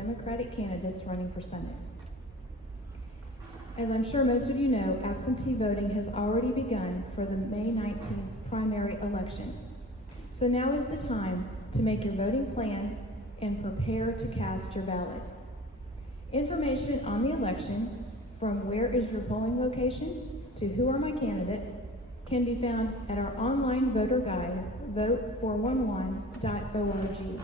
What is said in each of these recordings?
Democratic candidates running for Senate. As I'm sure most of you know, absentee voting has already begun for the May 19th primary election. So now is the time to make your voting plan and prepare to cast your ballot. Information on the election, from where is your polling location to who are my candidates, can be found at our online voter guide, vote411.org.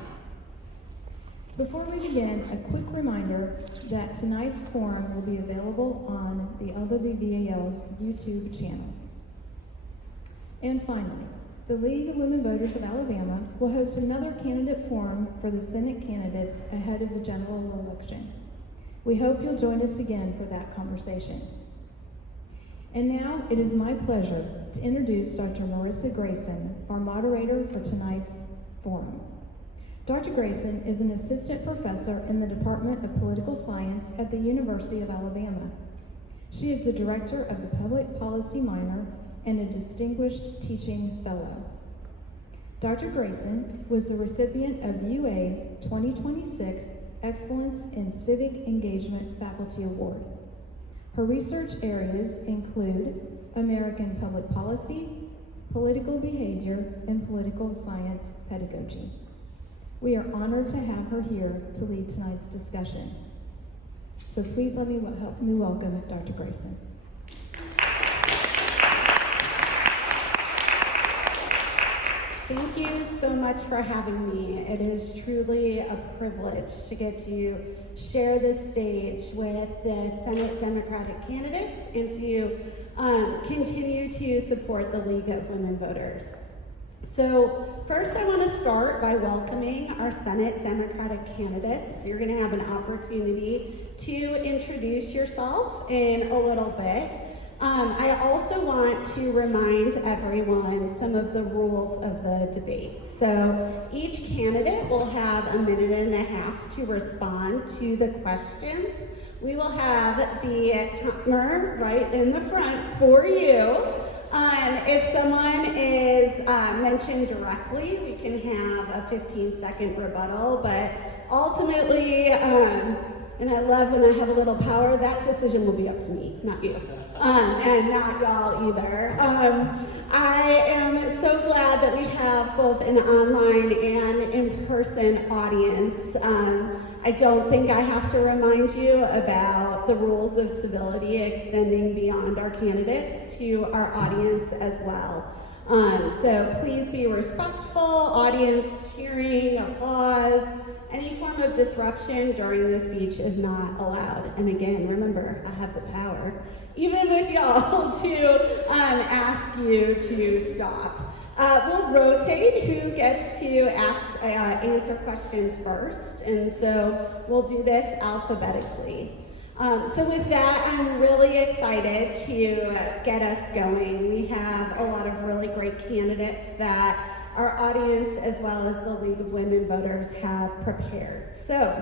Before we begin, a quick reminder that tonight's forum will be available on the LWVAL's YouTube channel. And finally, the League of Women Voters of Alabama will host another candidate forum for the Senate candidates ahead of the general election. We hope you'll join us again for that conversation. And now it is my pleasure to introduce Dr. Marissa Grayson, our moderator for tonight's forum. Dr. Grayson is an assistant professor in the Department of Political Science at the University of Alabama. She is the director of the Public Policy Minor and a distinguished teaching fellow. Dr. Grayson was the recipient of UA's 2026 Excellence in Civic Engagement Faculty Award. Her research areas include American public policy, political behavior, and political science pedagogy. We are honored to have her here to lead tonight's discussion. So please help me welcome Dr. Grayson. Thank you so much for having me. It is truly a privilege to get to share this stage with the Senate Democratic candidates and to continue to support the League of Women Voters. So first I want to start by welcoming our Senate Democratic candidates. You're going to have an opportunity to introduce yourself in a little bit. I also want to remind everyone some of the rules of the debate. So each candidate will have a minute and a half to respond to the questions. We will have the timer right in the front for you. If someone is mentioned directly, we can have a 15-second rebuttal, but ultimately, and I love when I have a little power, that decision will be up to me, not you, and not y'all either. I am so glad that we have both an online and in-person audience. I don't think I have to remind you about the rules of civility extending beyond our candidates to our audience as well. So please be respectful, audience cheering, applause. Any form of disruption during the speech is not allowed. And again, remember, I have the power, even with y'all, to ask you to stop. We'll rotate who gets to answer questions first, and so we'll do this alphabetically. So with that, I'm really excited to get us going. We have a lot of really great candidates that our audience, as well as the League of Women Voters, have prepared. So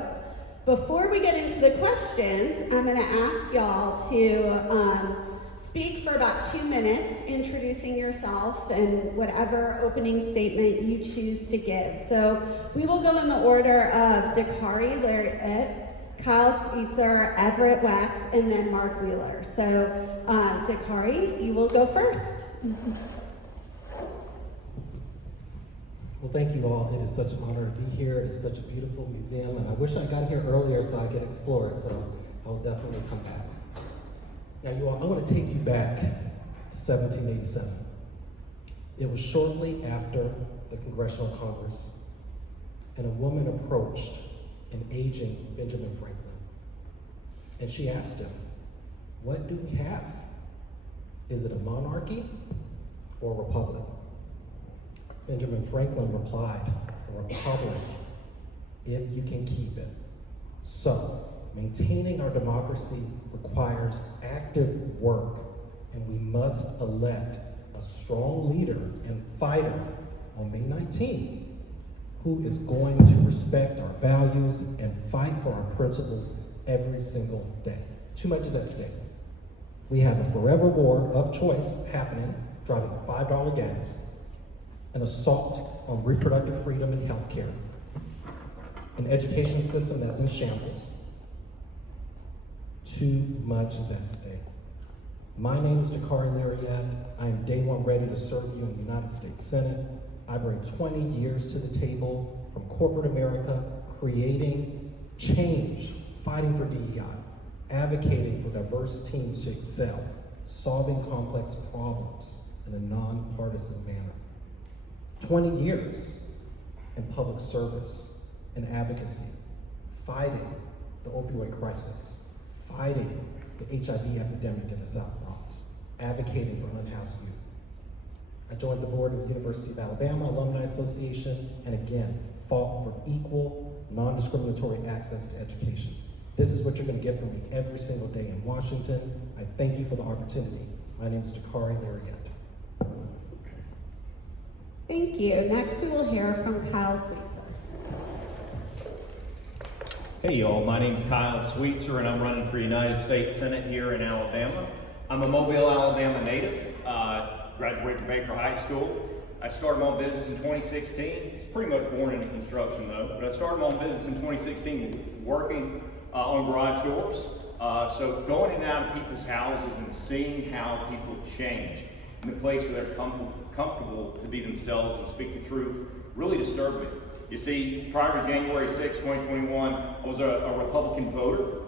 before we get into the questions, I'm going to ask y'all to speak for about 2 minutes, introducing yourself and whatever opening statement you choose to give. So we will go in the order of Dakarai Larriett, Kyle Sweetser, Everett West, and then Mark Wheeler. So Dakarai, you will go first. Well, thank you all. It is such an honor to be here. It's such a beautiful museum, and I wish I got here earlier so I could explore it, so I'll definitely come back. Now, you all, I want to take you back to 1787. It was shortly after the Congressional Congress, and a woman approached an aging Benjamin Franklin, and she asked him, "What do we have? Is it a monarchy or a republic?" Benjamin Franklin replied, "A republic, if you can keep it." So, maintaining our democracy requires active work, and we must elect a strong leader and fighter on May 19th who is going to respect our values and fight for our principles every single day. Too much is at stake. We have a forever war of choice happening, driving $5 gas, an assault on reproductive freedom and health care, an education system that's in shambles. Too much is at stake. My name is Dakarai Larriett. I am day one ready to serve you in the United States Senate. I bring 20 years to the table from corporate America, creating change, fighting for DEI, advocating for diverse teams to excel, solving complex problems in a nonpartisan manner. 20 years in public service and advocacy, fighting the opioid crisis, fighting the HIV epidemic in the South Bronx, advocating for unhoused youth. I joined the board of the University of Alabama Alumni Association, and again, fought for equal, non-discriminatory access to education. This is what you're going to get from me every single day in Washington. I thank you for the opportunity. My name is Dakarai Larriett. Thank you. Next, we will hear from Kyle Sweetser. Hey y'all, my name's Kyle Sweetser and I'm running for United States Senate here in Alabama. I'm a Mobile, Alabama native, graduated from Baker High School. I started my own business in 2016. I was pretty much born into construction though, but I started my own business in 2016 working on garage doors. So going in and out of people's houses and seeing how people change in the place where they're comfortable to be themselves and speak the truth really disturbed me. You see, prior to January 6, 2021, I was a Republican voter,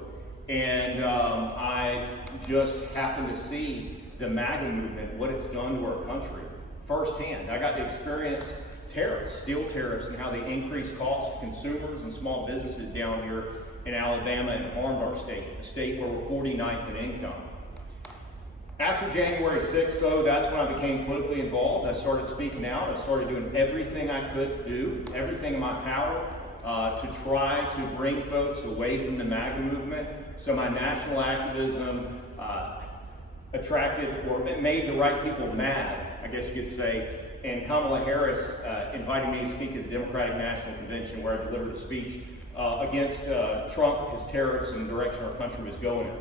and I just happened to see the MAGA movement, what it's done to our country firsthand. I got to experience tariffs, steel tariffs, and how they increase costs to consumers and small businesses down here in Alabama and harmed our state, a state where we're 49th in income. After January 6th, though, that's when I became politically involved. I started speaking out. I started doing everything I could do, everything in my power, to try to bring folks away from the MAGA movement. So my national activism attracted or made the right people mad, I guess you could say. And Kamala Harris invited me to speak at the Democratic National Convention where I delivered a speech against Trump, his tariffs, and the direction our country was going in.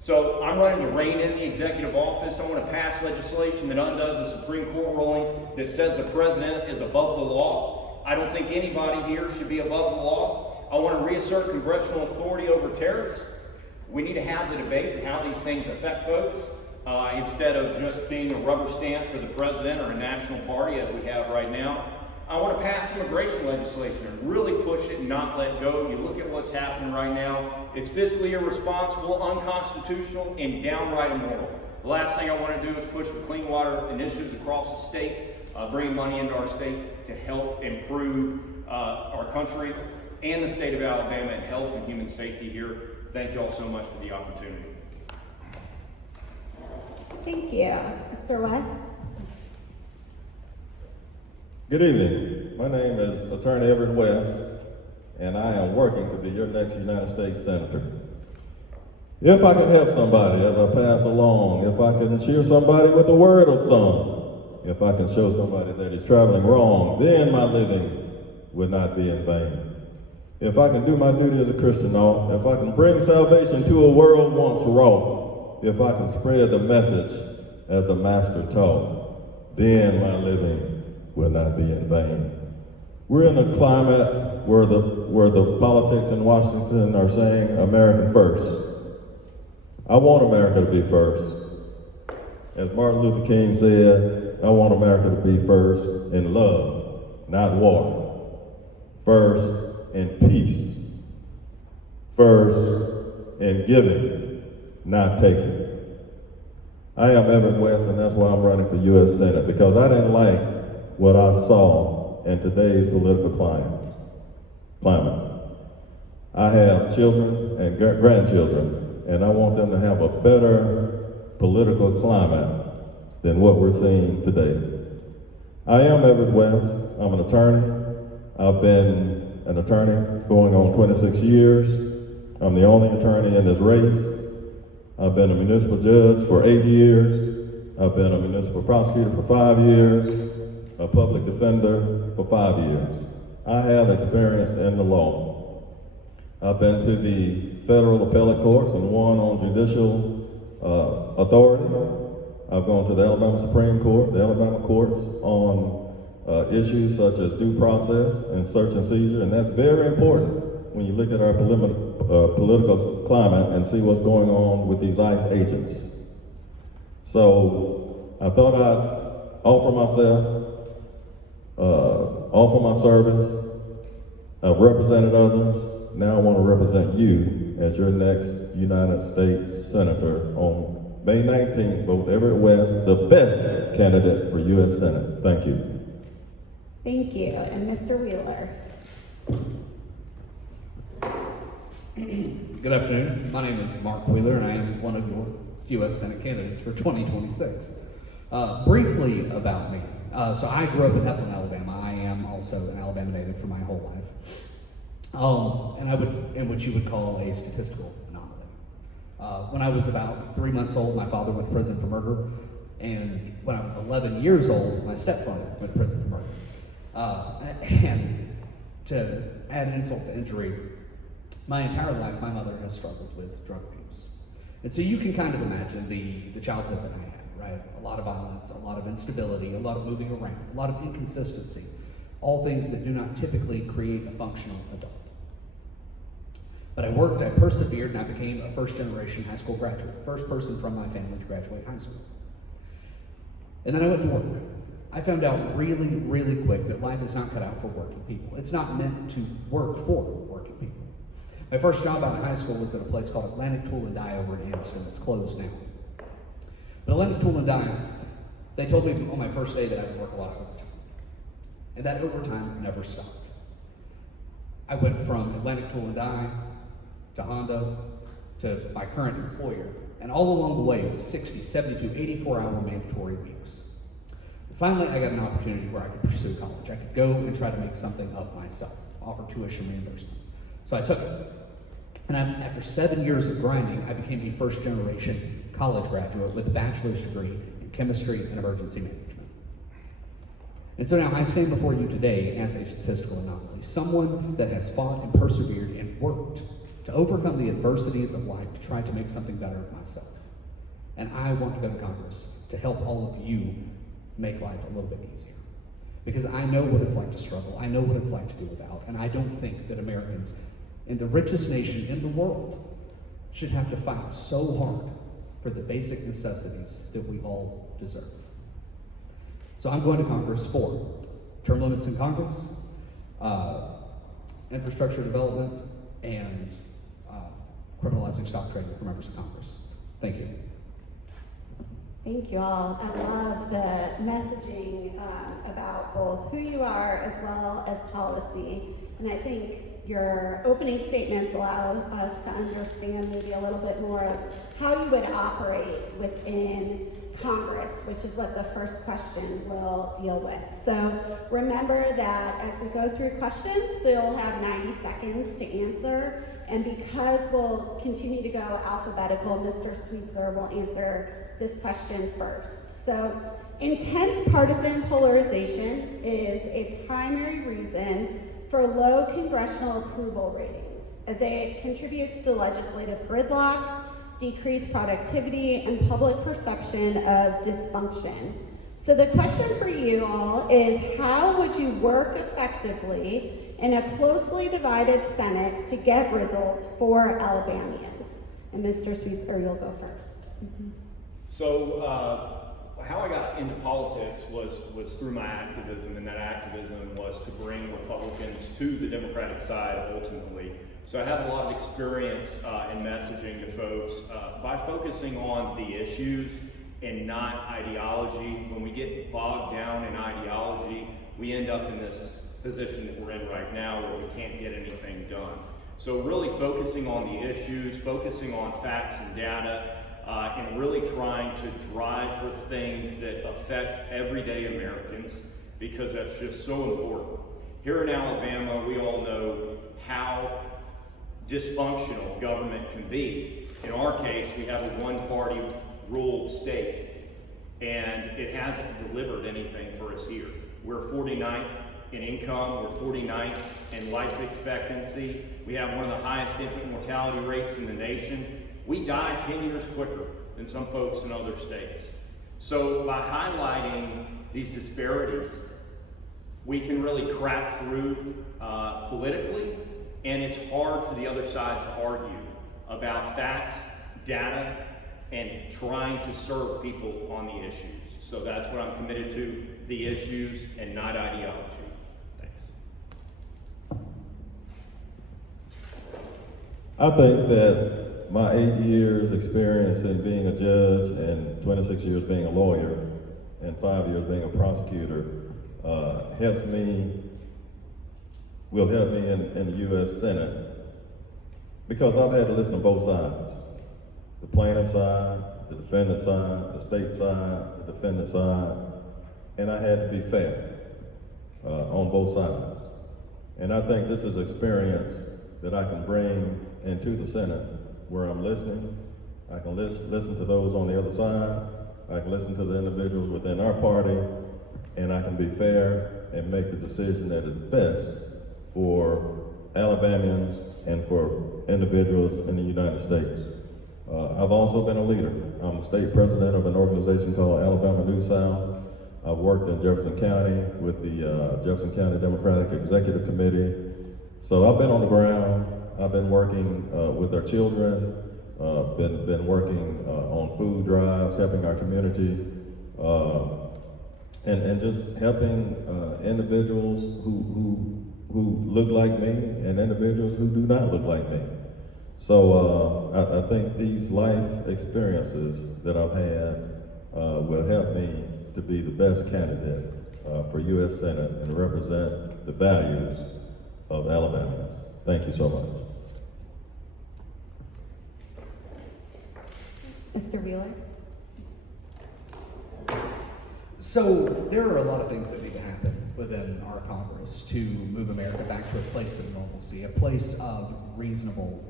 So I'm running to rein in the executive office. I want to pass legislation that undoes the Supreme Court ruling that says the president is above the law. I don't think anybody here should be above the law. I want to reassert congressional authority over tariffs. We need to have the debate and how these things affect folks instead of just being a rubber stamp for the president or a national party as we have right now. I want to pass immigration legislation and really push it and not let go. You look at what's happening right now. It's fiscally irresponsible, unconstitutional, and downright immoral. The last thing I want to do is push for clean water initiatives across the state, bring money into our state to help improve our country and the state of Alabama in health and human safety here. Thank you all so much for the opportunity. Thank you. Mr. West? Good evening. My name is Attorney Everett West, and I am working to be your next United States Senator. If I can help somebody as I pass along, if I can cheer somebody with a word or song, if I can show somebody that is traveling wrong, then my living would not be in vain. If I can do my duty as a Christian, if I can bring salvation to a world once raw, if I can spread the message as the Master taught, then my living will not be in vain. We're in a climate where the politics in Washington are saying American first. I want America to be first. As Martin Luther King said, I want America to be first in love, not war. First in peace. First in giving, not taking. I am Everett West, and that's why I'm running for U.S. Senate, because I didn't like what I saw in today's political climate. I have children and grandchildren, and I want them to have a better political climate than what we're seeing today. I am Everett West. I'm an attorney. I've been an attorney going on 26 years. I'm the only attorney in this race. I've been a municipal judge for 8 years. I've been a municipal prosecutor for 5 years. A public defender for 5 years. I have experience in the law. I've been to the federal appellate courts and won on judicial authority. I've gone to the Alabama Supreme Court, the Alabama courts on issues such as due process and search and seizure, and that's very important when you look at our political climate and see what's going on with these ICE agents. So I thought I'd offer myself, offer my service. I've represented others. Now I want to represent you as your next United States Senator on May 19th. Vote Everett West, the best candidate for U.S. Senate. Thank you. Thank you. And Mr. Wheeler. Good afternoon. My name is Mark Wheeler, and I am one of your U.S. Senate candidates for 2026. Briefly about me. So I grew up in Heflin, Alabama. I am also an Alabama native for my whole life. And I would, in what you would call a statistical anomaly. When I was about 3 months old, my father went to prison for murder. And when I was 11 years old, my stepfather went to prison for murder. And to add insult to injury, my entire life, my mother has struggled with drug abuse. And so you can kind of imagine the childhood that I had, right? A lot of violence, a lot of instability, a lot of moving around, a lot of inconsistency, all things that do not typically create a functional adult. But I worked, I persevered, and I became a first-generation high school graduate, first person from my family to graduate high school. And then I went to work. I found out really, really quick that life is not cut out for working people. It's not meant to work for working people. My first job out of high school was at a place called Atlantic Tool and Die over in Anniston. It's closed now. But Atlantic Tool and Die, they told me on my first day that I would work a lot of overtime. And that overtime never stopped. I went from Atlantic Tool and Die to Honda to my current employer. And all along the way, it was 60, 72, 84-hour mandatory weeks. Finally, I got an opportunity where I could pursue college. I could go and try to make something of myself, offer tuition reimbursement. So I took it. And after 7 years of grinding, I became a first-generation college graduate with a bachelor's degree in chemistry and emergency management. And so now I stand before you today as a statistical anomaly, someone that has fought and persevered and worked to overcome the adversities of life to try to make something better of myself. And I want to go to Congress to help all of you make life a little bit easier. Because I know what it's like to struggle, I know what it's like to do without, and I don't think that Americans in the richest nation in the world should have to fight so hard for the basic necessities that we all deserve. So I'm going to Congress for term limits in Congress, infrastructure development, and criminalizing stock trading for members of Congress. Thank you. Thank you all. I love the messaging about both who you are as well as policy. And I think your opening statements allow us to understand maybe a little bit more of how you would operate within Congress, which is what the first question will deal with. So remember that as we go through questions, they'll have 90 seconds to answer. And because we'll continue to go alphabetical, Mr. Sweetser will answer this question first. So intense partisan polarization is a primary reason for low congressional approval ratings, as it contributes to legislative gridlock, decreased productivity, and public perception of dysfunction. So the question for you all is, how would you work effectively in a closely divided Senate to get results for Alabamians? And Mr. Sweetser, you'll go first. Mm-hmm. So how I got into politics was through my activism, and that activism was to bring Republicans to the Democratic side ultimately. So I have a lot of experience in messaging to folks by focusing on the issues and not ideology. When we get bogged down in ideology, we end up in this position that we're in right now where we can't get anything done. So really focusing on the issues, focusing on facts and data, and really trying to drive for things that affect everyday Americans, because that's just so important. Here in Alabama, we all know how dysfunctional government can be. In our case, we have a one-party ruled state, and it hasn't delivered anything for us here. We're 49th in income, we're 49th in life expectancy. We have one of the highest infant mortality rates in the nation. We die 10 years quicker than some folks in other states. So by highlighting these disparities, we can really crack through politically And it's hard for the other side to argue about facts, data, and trying to serve people on the issues. So that's what I'm committed to, the issues and not ideology. Thanks. I think that my 8 years experience in being a judge and 26 years being a lawyer and 5 years being a prosecutor will help me in the U.S. Senate, because I've had to listen to both sides. The plaintiff side, the defendant side, the state side, the defendant side, and I had to be fair on both sides. And I think this is experience that I can bring into the Senate, where I'm listening. I can listen to those on the other side. I can listen to the individuals within our party, and I can be fair and make the decision that is best for Alabamians and for individuals in the United States. I've also been a leader. I'm the state president of an organization called Alabama New South. I've worked in Jefferson County with the Jefferson County Democratic Executive Committee. So I've been on the ground. I've been working with our children, been working on food drives, helping our community, and just helping individuals who look like me and individuals who do not look like me. So I think these life experiences that I've had will help me to be the best candidate for U.S. Senate and represent the values of Alabamians. Thank you so much. Mr. Wheeler? So there are a lot of things that need to happen within our Congress to move America back to a place of normalcy, a place of reasonable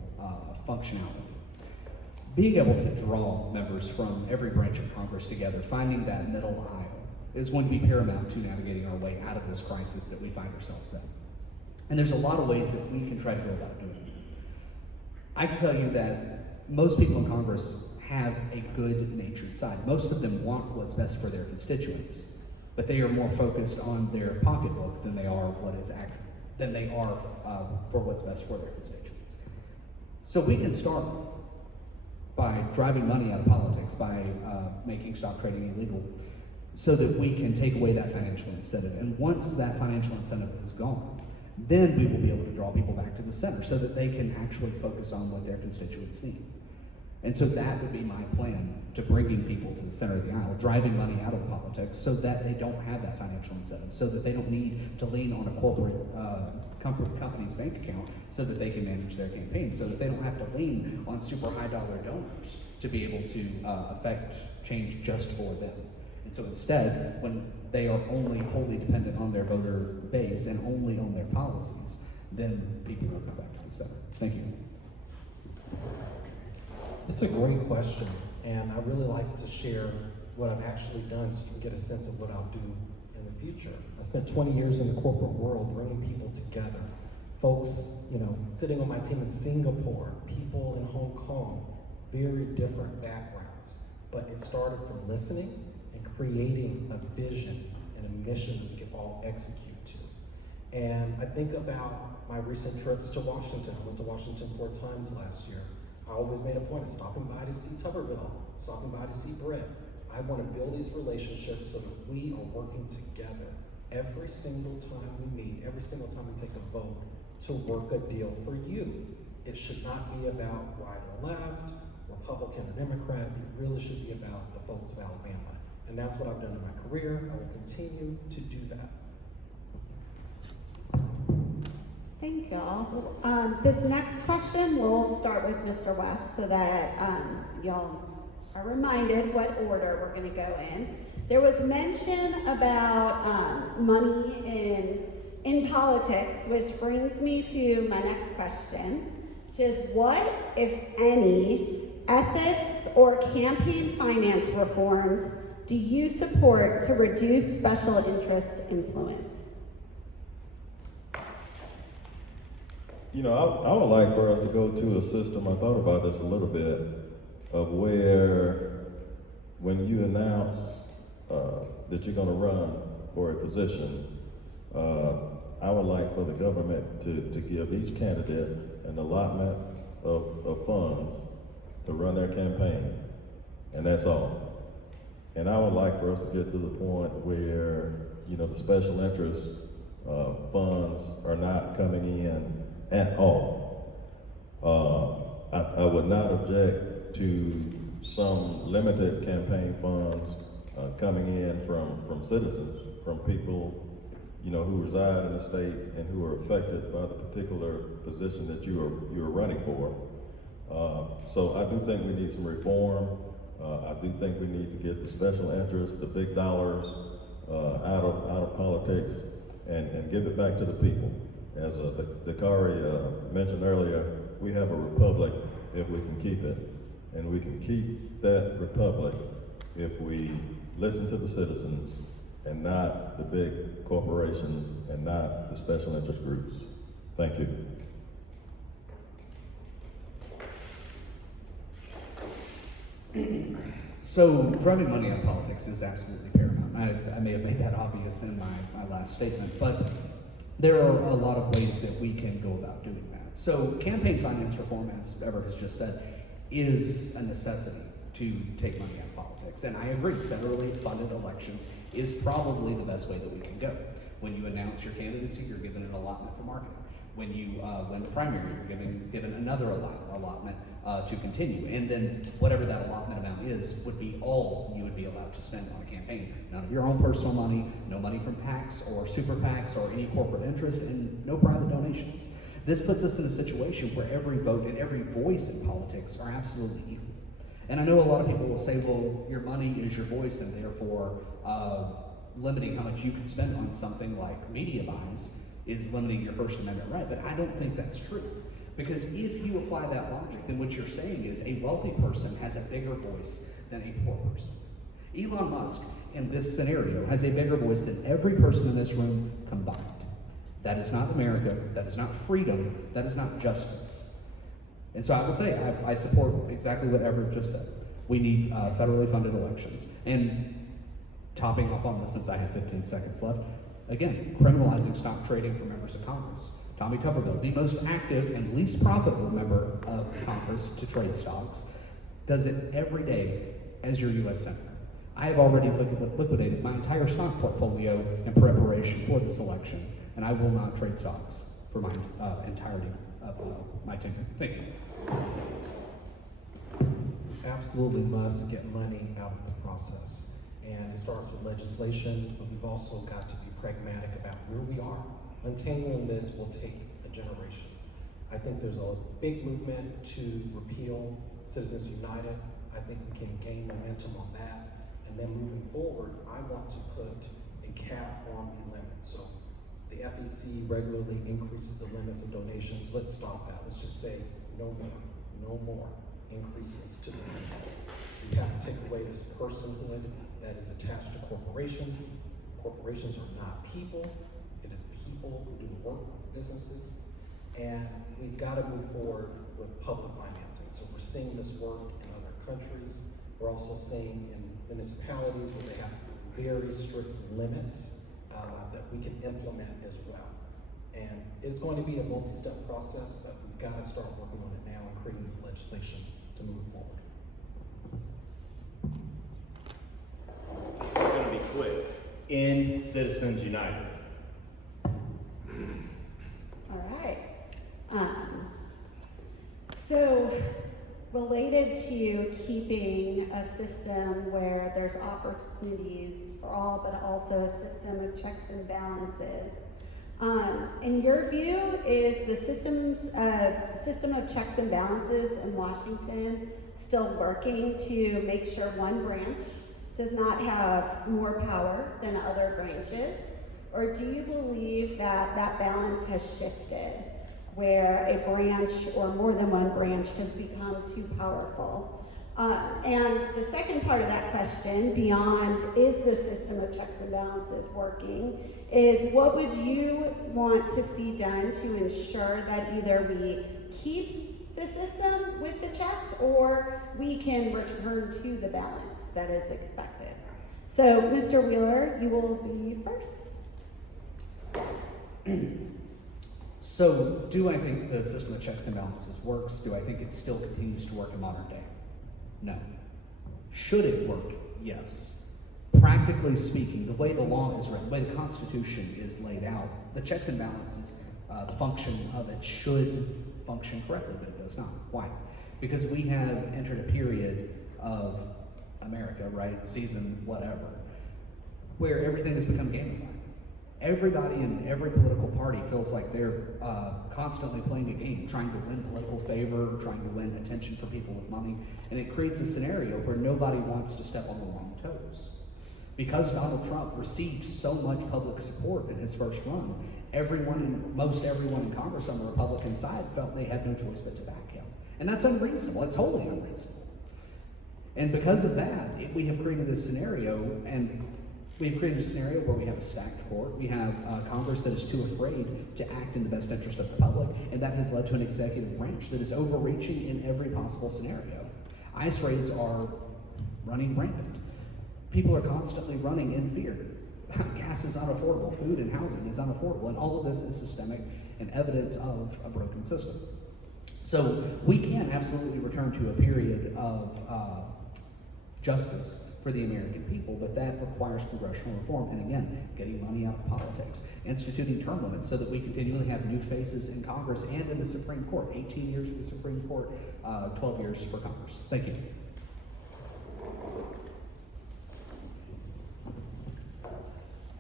functionality. Being able to draw members from every branch of Congress together, finding that middle aisle, is going to be paramount to navigating our way out of this crisis that we find ourselves in. And there's a lot of ways that we can try to go about doing it. I can tell you that most people in Congress have a good-natured side. Most of them want what's best for their constituents, but they are more focused on their pocketbook than they are for what's best for their constituents. So we can start by driving money out of politics, by making stock trading illegal, so that we can take away that financial incentive. And once that financial incentive is gone, then we will be able to draw people back to the center so that they can actually focus on what their constituents need. And so that would be my plan to bringing people to the center of the aisle, driving money out of politics so that they don't have that financial incentive, so that they don't need to lean on a corporate company's bank account so that they can manage their campaign, so that they don't have to lean on super high dollar donors to be able to affect change just for them. And so instead, when they are only wholly dependent on their voter base and only on their policies, then people will come back to the center. Thank you. It's a great question, and I really like to share what I've actually done so you can get a sense of what I'll do in the future. I spent 20 years in the corporate world bringing people together. Folks, sitting on my team in Singapore, people in Hong Kong, very different backgrounds. But it started from listening and creating a vision and a mission that we could all execute to. And I think about my recent trips to Washington. I went to Washington 4 times last year. I always made a point of stopping by to see Tuberville, stopping by to see Brett. I want to build these relationships so that we are working together every single time we meet, every single time we take a vote to work a deal for you. It should not be about right or left, Republican or Democrat. It really should be about the folks of Alabama. And that's what I've done in my career. I will continue to do that. Thank y'all. This next question, we'll start with Mr. West so that y'all are reminded what order we're going to go in. There was mention about money in politics, which brings me to my next question, which is what, if any, ethics or campaign finance reforms do you support to reduce special interest influence? I would like for us to go to a system, I thought about this a little bit, of where when you announce that you're going to run for a position, I would like for the government to give each candidate an allotment of funds to run their campaign, and that's all. And I would like for us to get to the point where, you know, the special interest funds are not coming in at all. I would not object to some limited campaign funds coming in from citizens, from people, you know, who reside in the state and who are affected by the particular position that you are running for. So I do think we need some reform. I do think we need to get the special interest, the big dollars, out of politics, and give it back to the people. As Dakarai mentioned earlier, we have a republic if we can keep it, and we can keep that republic if we listen to the citizens and not the big corporations and not the special interest groups. Thank you. So driving money out of politics is absolutely paramount. I may have made that obvious in my last statement, but there are a lot of ways that we can go about doing that. So campaign finance reform, as Everett has just said, is a necessity to take money out of politics. And I agree, federally funded elections is probably the best way that we can go. When you announce your candidacy, you're given an allotment for marketing. When you win the primary, you're given another allotment to continue. And then whatever that allotment amount is would be all you would be allowed to spend on a campaign. None of your own personal money, no money from PACs or super PACs or any corporate interest, and no private donations. This puts us in a situation where every vote and every voice in politics are absolutely equal. And I know a lot of people will say, well, your money is your voice, and therefore limiting how much you can spend on something like media buys is limiting your First Amendment right. But I don't think that's true. Because if you apply that logic, then what you're saying is a wealthy person has a bigger voice than a poor person. Elon Musk, in this scenario, has a bigger voice than every person in this room combined. That is not America, that is not freedom, that is not justice. And so I will say, I support exactly what Everett just said. We need federally funded elections. And topping off on this, since I have 15 seconds left, again, criminalizing stock trading for members of Congress. Tommy Tuberville, the most active and least profitable member of Congress to trade stocks, does it every day as your U.S. Senator. I have already liquidated my entire stock portfolio in preparation for this election, and I will not trade stocks for my entirety of my tenure. Thank you. Absolutely must get money out of the process. And it starts with legislation, but we've also got to be pragmatic about where we are. Untangling this will take a generation. I think there's a big movement to repeal Citizens United. I think we can gain momentum on that. And then moving forward, I want to put a cap on the limits. So the FEC regularly increases the limits of donations. Let's stop that. Let's just say no more increases to the limits. We have to take away this personhood that is attached to corporations. Corporations are not people. It is people who do the work, businesses. And we've got to move forward with public financing. So we're seeing this work in other countries. We're also seeing in municipalities where they have very strict limits that we can implement as well. And it's going to be a multi-step process, but we've got to start working on it now and creating the legislation to move it forward. This is going to be quick. End Citizens United. All right. So related to keeping a system where there's opportunities for all, but also a system of checks and balances. In your view, is the system of checks and balances in Washington still working to make sure one branch does not have more power than other branches? Or do you believe that that balance has shifted, where a branch or more than one branch has become too powerful? And the second part of that question, beyond is the system of checks and balances working, is what would you want to see done to ensure that either we keep the system with the checks or we can return to the balance that is expected? So, Mr. Wheeler, you will be first. So, do I think the system of checks and balances works? Do I think it still continues to work in modern day? No. Should it work? Yes. Practically speaking, the way the law is written, the way the Constitution is laid out, the checks and balances, the function of it should function correctly, but it does not. Why? Because we have entered a period of America, right, season whatever, where everything has become gamified. Everybody in every political party feels like they're constantly playing a game, trying to win political favor, trying to win attention for people with money, and it creates a scenario where nobody wants to step on the wrong toes. Because Donald Trump received so much public support in his first run, most everyone in Congress on the Republican side felt they had no choice but to back him. And that's unreasonable. It's wholly unreasonable. And because of that, we have created this scenario, and we've created a scenario where we have a stacked court. We have Congress that is too afraid to act in the best interest of the public, and that has led to an executive branch that is overreaching in every possible scenario. ICE raids are running rampant. People are constantly running in fear. Gas is unaffordable, food and housing is unaffordable, and all of this is systemic and evidence of a broken system. So we can absolutely return to a period of justice for the American people, but that requires congressional reform, and again, getting money out of politics, instituting term limits so that we continually have new faces in Congress and in the Supreme Court. 18 years for the Supreme Court, 12 years for Congress. Thank you.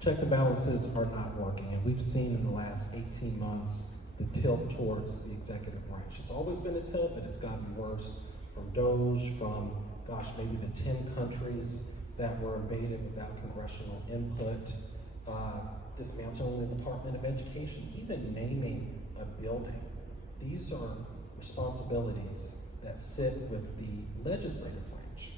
Checks and balances are not working, and we've seen in the last 18 months the tilt towards the executive branch. It's always been a tilt, but it's gotten worse from DOJ, from, gosh, maybe the 10 countries that were invaded without congressional input, dismantling the Department of Education, even naming a building. These are responsibilities that sit with the legislative branch,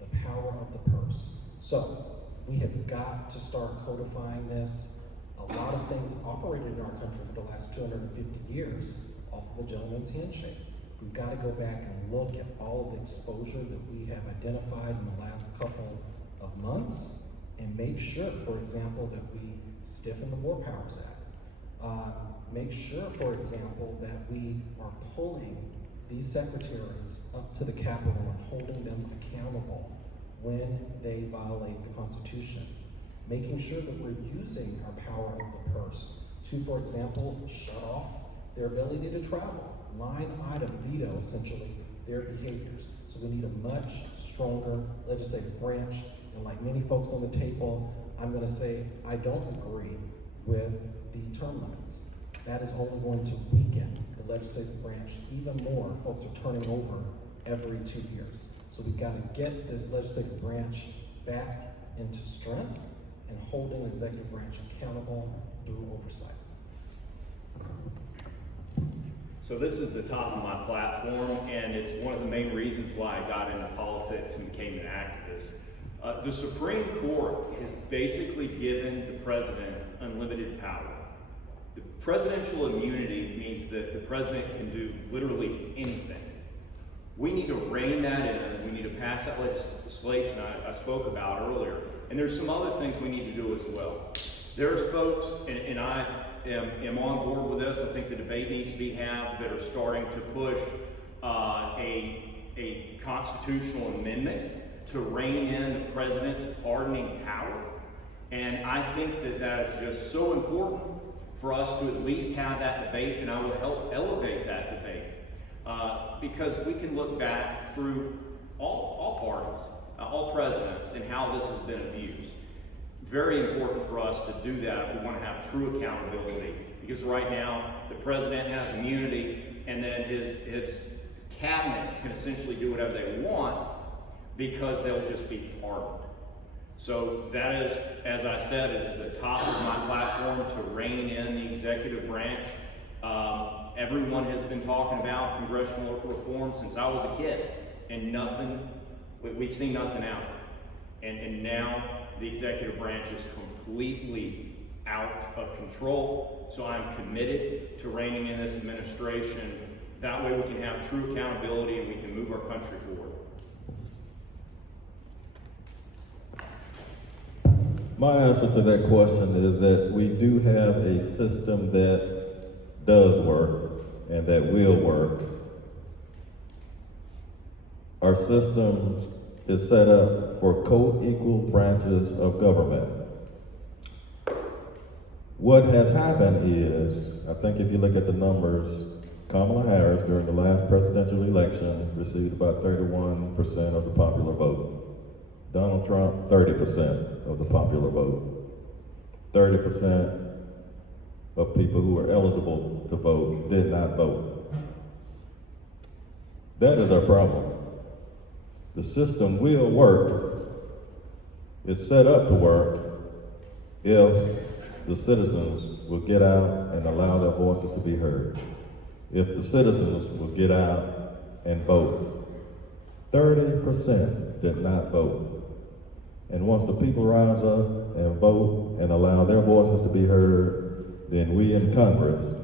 the power of the purse. So, we have got to start codifying this. A lot of things operated in our country for the last 250 years off of a gentleman's handshake. We've got to go back and look at all of the exposure that we have identified in the last couple of months and make sure, for example, that we stiffen the War Powers Act. Make sure, for example, that we are pulling these secretaries up to the Capitol and holding them accountable when they violate the Constitution. Making sure that we're using our power of the purse to, for example, shut off their ability to travel. Line item veto, essentially, their behaviors. So we need a much stronger legislative branch. And like many folks on the table, I'm going to say I don't agree with the term limits. That is only going to weaken the legislative branch even more. Folks are turning over every 2 years. So we've got to get this legislative branch back into strength and holding the executive branch accountable through oversight. So this is the top of my platform, and it's one of the main reasons why I got into politics and became an activist. The Supreme Court has basically given the president unlimited power. The presidential immunity means that the president can do literally anything. We need to rein that in. We need to pass that legislation I spoke about earlier. And there's some other things we need to do as well. There's folks, and I am on board with this. I think the debate needs to be had that are starting to push a constitutional amendment to rein in the president's pardoning power. And I think that that is just so important for us to at least have that debate, and I will help elevate that debate. Because we can look back through all parties, all presidents, and how this has been abused. Very important for us to do that if we want to have true accountability. Because right now, the president has immunity, and then his cabinet can essentially do whatever they want because they'll just be pardoned. So that is, as I said, it is the top of my platform to rein in the executive branch. Everyone has been talking about congressional reform since I was a kid, and we've seen nothing out. And now the executive branch is completely out of control. So I'm committed to reining in this administration. That way we can have true accountability and we can move our country forward. My answer to that question is that we do have a system that does work and that will work. Our system is set up for co-equal branches of government. What has happened is, I think if you look at the numbers, Kamala Harris during the last presidential election received about 31% of the popular vote. Donald Trump, 30% of the popular vote. 30% of people who were eligible to vote did not vote. That is our problem. The system will work. It's set up to work if the citizens will get out and allow their voices to be heard. If the citizens will get out and vote. 30% did not vote. And once the people rise up and vote and allow their voices to be heard, then we in Congress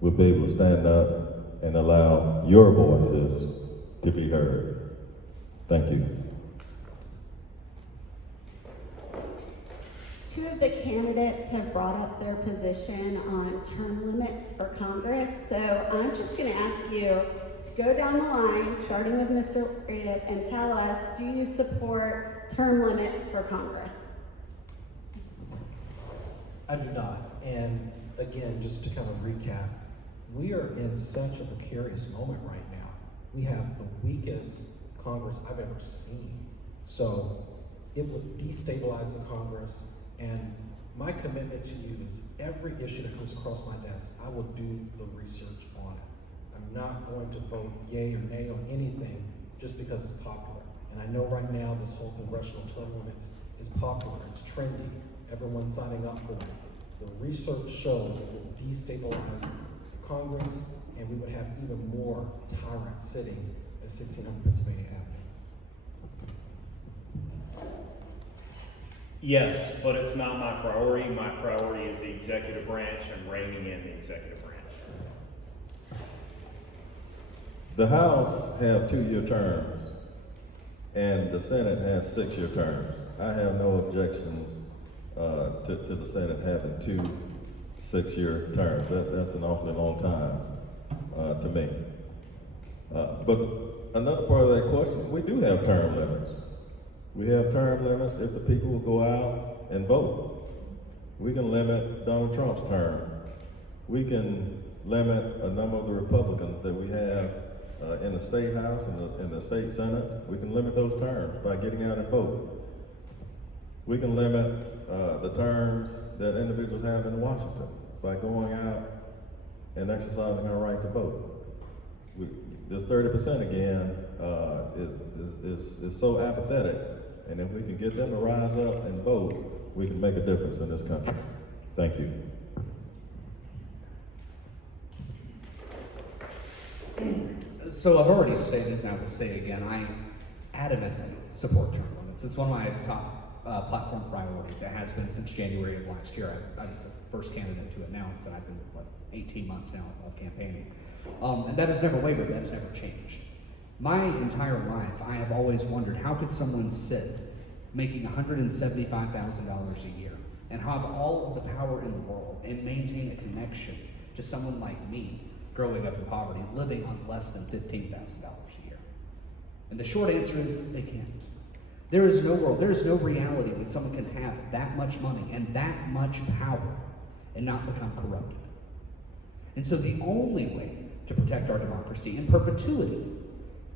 will be able to stand up and allow your voices to be heard. Thank you. Two of the candidates have brought up their position on term limits for Congress, so I'm just going to ask you to go down the line, starting with Mr. Larriett, and tell us, do you support term limits for Congress? I do not. And again, just to kind of recap, we are in such a precarious moment right now. We have the weakest Congress I've ever seen. So it would destabilize the Congress. And my commitment to you is every issue that comes across my desk, I will do the research on it. I'm not going to vote yay or nay on anything just because it's popular. And I know right now this whole congressional term limits is popular, it's trendy, everyone's signing up for it. The research shows it will destabilize Congress and we would have even more tyrants sitting at 1600 Pennsylvania Avenue. Yes, but it's not my priority. My priority is the executive branch and reining in the executive branch. The House have 2-year terms and the Senate has 6-year terms. I have no objections to the Senate having 2 6-year terms. That's an awfully long time to me. But another part of that question, we do have term limits. We have term limits if the people will go out and vote. We can limit Donald Trump's term. We can limit a number of the Republicans that we have in the State House and in the State Senate. We can limit those terms by getting out and vote. We can limit the terms that individuals have in Washington by going out and exercising our right to vote. This 30% again is so apathetic, and if we can get them to rise up and vote, we can make a difference in this country. Thank you. So I've already stated, and I will say again, I adamantly support term limits. It's one of my top platform priorities. It has been since January of last year. I was the first candidate to announce, and I've been, 18 months now of campaigning. And that has never wavered, that has never changed. My entire life, I have always wondered, how could someone sit making $175,000 a year and have all of the power in the world and maintain a connection to someone like me growing up in poverty, living on less than $15,000 a year? And the short answer is they can't. There is no world, there is no reality when someone can have that much money and that much power and not become corrupted. And so the only way to protect our democracy in perpetuity,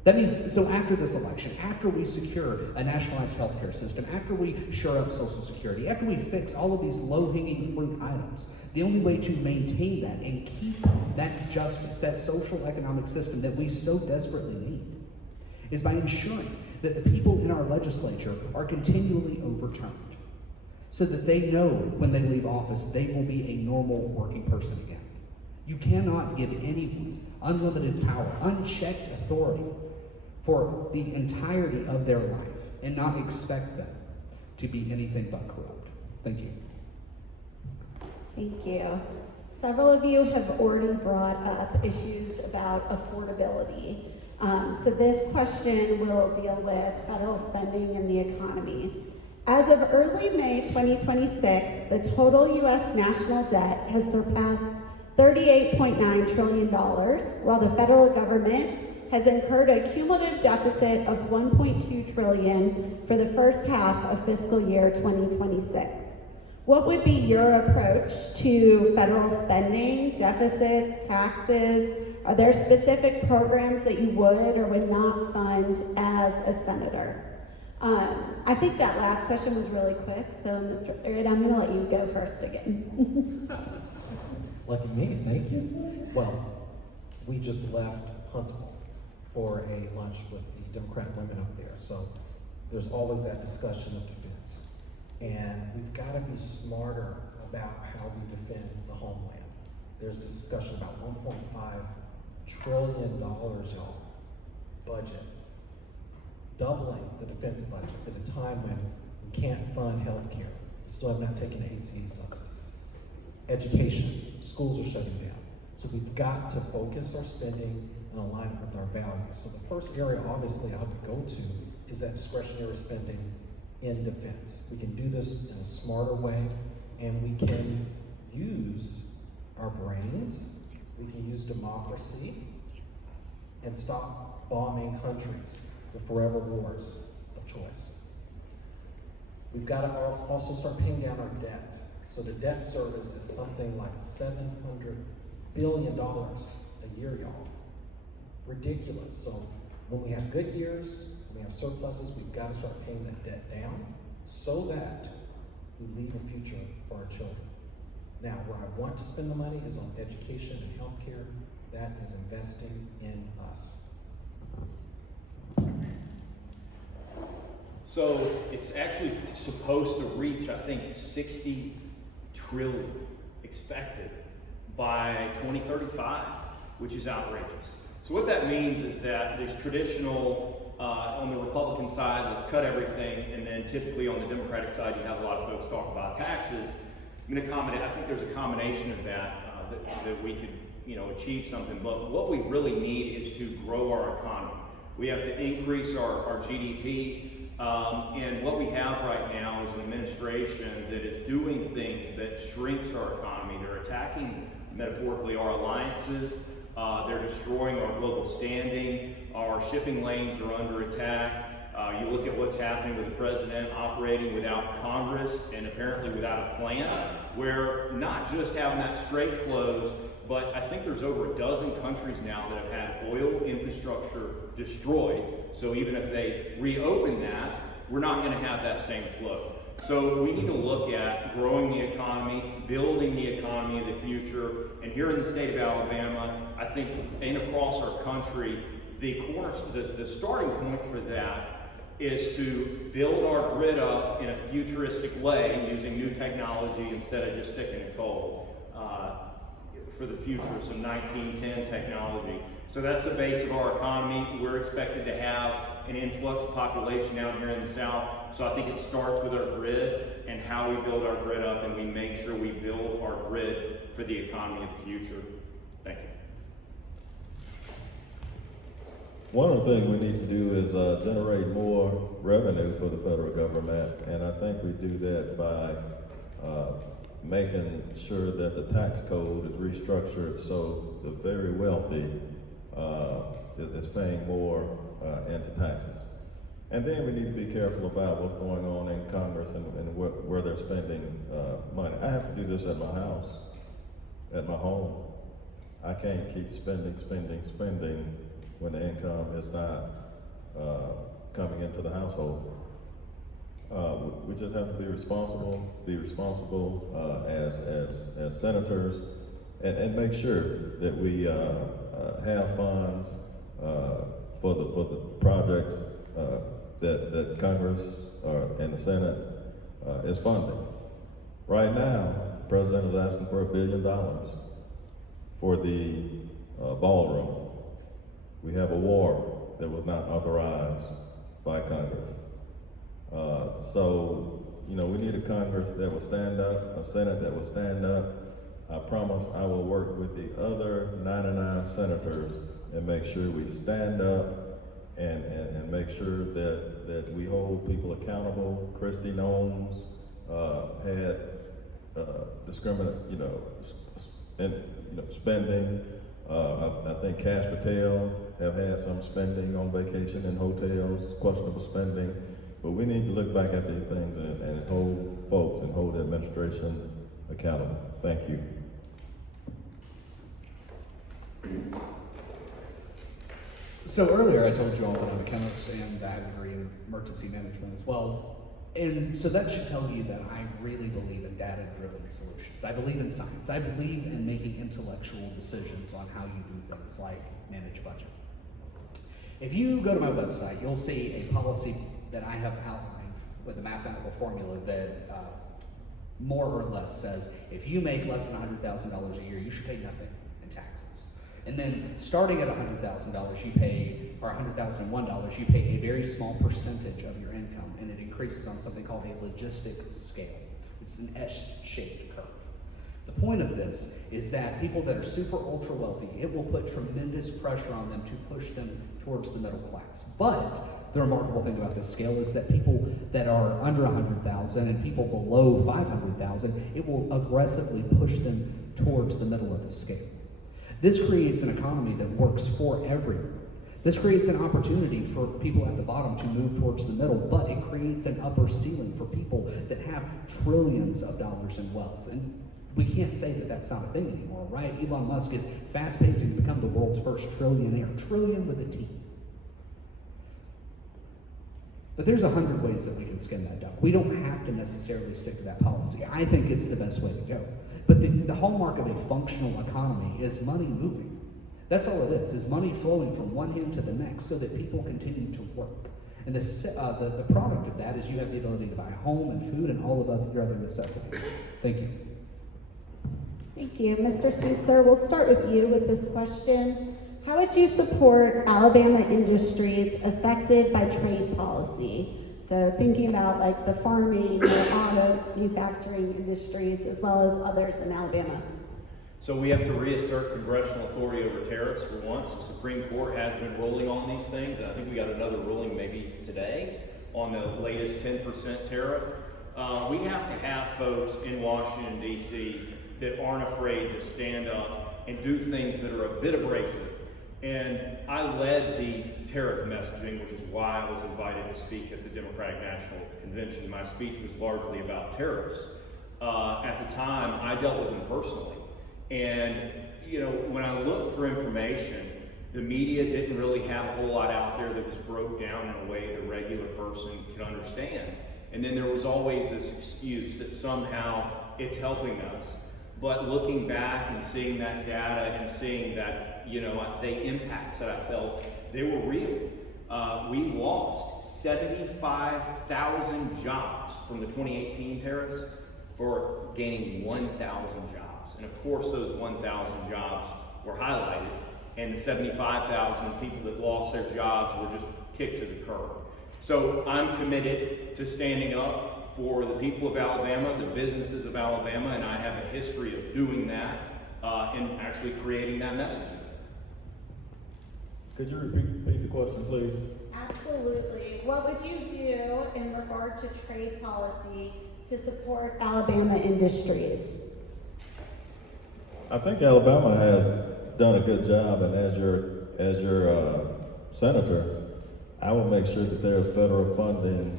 that means, so after this election, after we secure a nationalized healthcare system, after we shore up Social Security, after we fix all of these low-hanging fruit items, the only way to maintain that and keep that justice, that social economic system that we so desperately need, is by ensuring that the people in our legislature are continually overturned, so that they know when they leave office they will be a normal working person again. You cannot give anyone unlimited power, unchecked authority for the entirety of their life and not expect them to be anything but corrupt. Thank you. Thank you. Several of you have already brought up issues about affordability. So this question will deal with federal spending and the economy. As of early May 2026, the total U.S. national debt has surpassed $38.9 trillion, while the federal government has incurred a cumulative deficit of $1.2 trillion for the first half of fiscal year 2026. What would be your approach to federal spending, deficits, taxes? Are there specific programs that you would or would not fund as a senator? I think that last question was really quick, so Mr. Larriett, I'm going to let you go first again. Lucky me, thank you. Well, we just left Huntsville for a lunch with the Democratic women up there, so there's always that discussion of defense. And we've got to be smarter about how we defend the homeland. There's this discussion about $1.5 trillion, y'all, budget, doubling the defense budget at a time when we can't fund health care. We still have not taken ACA subsidies. Education, schools are shutting down. So we've got to focus our spending in alignment with our values. So the first area, obviously, I would go to is that discretionary spending in defense. We can do this in a smarter way, and we can use our brains, we can use democracy, and stop bombing countries with forever wars of choice. We've got to also start paying down our debt. So the debt service is something like $700 billion a year, y'all. Ridiculous. So when we have good years, when we have surpluses, we've got to start paying that debt down so that we leave a future for our children. Now, where I want to spend the money is on education and healthcare. That is investing in us. So it's actually supposed to reach, I think, 60 trillion expected by 2035, which is outrageous. So what that means is that there's traditional, on the Republican side, let's cut everything, and then typically on the Democratic side, you have a lot of folks talk about taxes. I'm going to comment, I think there's a combination of that, that we could, achieve something, but what we really need is to grow our economy. We have to increase our GDP, and what we have right now is an administration that is doing things that shrinks our economy. They're attacking, metaphorically, our alliances. They're destroying our global standing. Our shipping lanes are under attack. You look at what's happening with the president operating without Congress and apparently without a plan, where not just having that strait closed, but I think there's over a dozen countries now that have had oil infrastructure destroyed. So even if they reopen that, we're not going to have that same flow. So we need to look at growing the economy, building the economy of the future. And here in the state of Alabama, I think, and across our country, the starting point for that is to build our grid up in a futuristic way using new technology instead of just sticking to coal for the future, some 1910 technology. So that's the base of our economy. We're expected to have an influx of population out here in the South. So I think it starts with our grid and how we build our grid up, and we make sure we build our grid for the economy of the future. Thank you. One of the things we need to do is generate more revenue for the federal government, and I think we do that by making sure that the tax code is restructured so the very wealthy is paying more into taxes. And then we need to be careful about what's going on in Congress and where they're spending money. I have to do this at my house, at my home. I can't keep spending when the income is not coming into the household. We just have to be responsible as senators, and make sure that we have funds for the projects that Congress and the Senate is funding. Right now, the President is asking for $1 billion for the ballroom. We have a war that was not authorized by Congress. So, we need a Congress that will stand up, a Senate that will stand up. I promise I will work with the other 99 senators and make sure we stand up and make make sure that we hold people accountable. Christy Nones had discriminate, spending. I think Cash Patel have had some spending on vacation and hotels, questionable spending. But we need to look back at these things and hold folks and hold the administration accountable. Thank you. So earlier I told you all that I'm a chemist and I have a degree in emergency management as well. And so that should tell you that I really believe in data-driven solutions. I believe in science. I believe in making intellectual decisions on how you do things like manage a budget. If you go to my website, you'll see a policy that I have outlined with a mathematical formula that more or less says if you make less than $100,000 a year, you should pay nothing in taxes. And then starting at $100,000, you pay, or $100,001, you pay a very small percentage of your income, and it increases on something called a logistic scale. It's an S-shaped curve. The point of this is that people that are super ultra wealthy, it will put tremendous pressure on them to push them towards the middle class. But the remarkable thing about this scale is that people that are under 100,000 and people below 500,000, it will aggressively push them towards the middle of the scale. This creates an economy that works for everyone. This creates an opportunity for people at the bottom to move towards the middle, but it creates an upper ceiling for people that have trillions of dollars in wealth. And we can't say that that's not a thing anymore, right? Elon Musk is fast-pacing to become the world's first trillionaire. Trillion with a T. But there's 100 ways that we can skin that dog. We don't have to necessarily stick to that policy. I think it's the best way to go. But the hallmark of a functional economy is money moving. That's all it is money flowing from one hand to the next so that people continue to work. And the product of that is you have the ability to buy a home and food and all of your other necessities. Thank you. Thank you. Mr. Sweetser, we'll start with you with this question. How would you support Alabama industries affected by trade policy? So thinking about like the farming or auto manufacturing industries as well as others in Alabama. So we have to reassert congressional authority over tariffs for once. The Supreme Court has been ruling on these things, and I think we got another ruling maybe today on the latest 10% tariff. We have to have folks in Washington, D.C. that aren't afraid to stand up and do things that are a bit abrasive. And I led the tariff messaging, which is why I was invited to speak at the Democratic National Convention. My speech was largely about tariffs. At the time, I dealt with them personally. And, when I looked for information, the media didn't really have a whole lot out there that was broke down in a way the regular person could understand. And then there was always this excuse that somehow it's helping us. But looking back and seeing that data and seeing that, the impacts that I felt, they were real. We lost 75,000 jobs from the 2018 tariffs for gaining 1,000 jobs. And of course, those 1,000 jobs were highlighted, and the 75,000 people that lost their jobs were just kicked to the curb. So I'm committed to standing up for the people of Alabama, the businesses of Alabama, and I have a history of doing that and actually creating that message. Could you repeat the question, please? Absolutely. What would you do in regard to trade policy to support Alabama industries? I think Alabama has done a good job, and as your senator, I will make sure that there's federal funding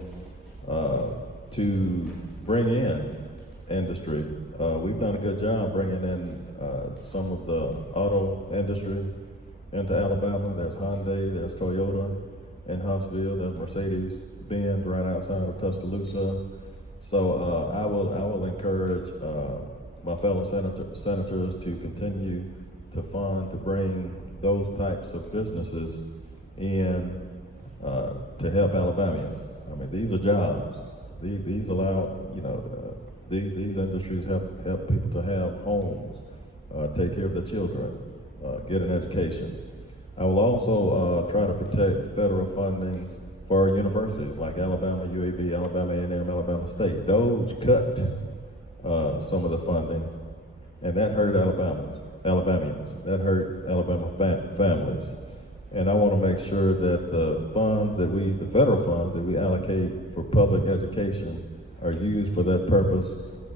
to bring in industry. We've done a good job bringing in some of the auto industry into Alabama. There's Hyundai, there's Toyota in Huntsville, there's Mercedes-Benz right outside of Tuscaloosa. So I will encourage my fellow senators to continue to bring those types of businesses in to help Alabamians. I mean, these are jobs. These allow, these industries help people to have homes, take care of their children, get an education. I will also try to protect federal fundings for our universities like Alabama, UAB, Alabama A&M, Alabama State. Those cut some of the funding, and that hurt Alabamians. That hurt Alabama families. And I want to make sure that the funds the federal funds that we allocate for public education are used for that purpose,